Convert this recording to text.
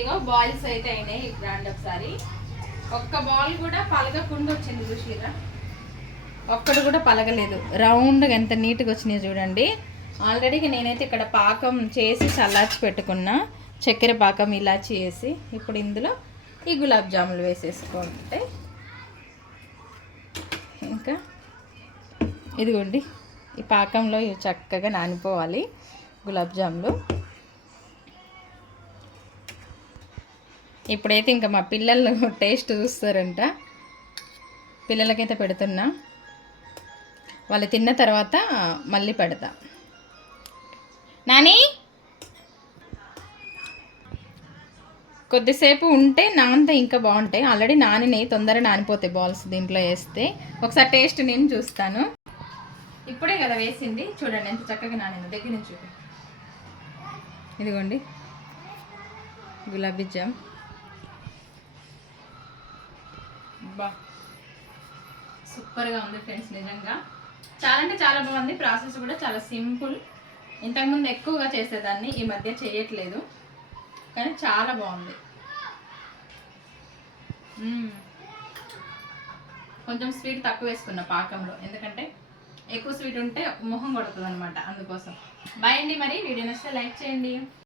ఇగో boils అయితే అయినాయి. ఇప్పుడు రండి ఒకసారి. ఒక్క బాల్ కూడా పలగకుండా వచ్చింది చూసిరా, ఒక్కడు కూడా పలగలేదు. రౌండ్గా ఎంత నీట్గా వచ్చినాయి చూడండి. ఆల్రెడీ నేనైతే ఇక్కడ పాకం చేసి చల్లార్చి పెట్టుకున్నా, చక్కెర పాకం ఇలాచి వేసి. ఇప్పుడు ఇందులో ఈ గులాబ్ జాములు వేసేసుకుంటే ఇంకా ఇదిగోండి, ఈ పాకంలో ఇవి చక్కగా నానిపోవాలి గులాబ్ జాములు. ఇప్పుడైతే ఇంకా మా పిల్లలు టేస్ట్ చూస్తారంట. పిల్లలకైతే పెడుతున్నా, వాళ్ళు తిన్న తర్వాత మళ్ళీ పెడతా. నాని కొద్దిసేపు ఉంటే నానితే ఇంకా బాగుంటాయి. ఆల్రెడీ నానినాయి, తొందరగా నానిపోతాయి బాల్స్ దీంట్లో వేస్తే. ఒకసారి టేస్ట్ నేను చూస్తాను. ఇప్పుడే కదా వేసింది, చూడండి ఎంత చక్కగా నానింది. దగ్గర నుంచి చూపి. ఇదిగోండి గులాబీ జామ్. బా సూపర్గా ఉంది ఫ్రెండ్స్, నిజంగా చాలా అంటే చాలా బాగుంది. ప్రాసెస్ కూడా చాలా సింపుల్. ఇంతకుముందు ఎక్కువగా చేసేదాన్ని, ఈ మధ్య చేయట్లేదు, కానీ చాలా బాగుంది. కొంచెం స్వీట్ తక్కువ వేసుకున్నా పాకంలో, ఎందుకంటే ఎక్కువ స్వీట్ ఉంటే మొహం కొడుతుంది అనమాట, అందుకోసం. బాయ్ అండి. మరి వీడియో నచ్చితే లైక్ చేయండి.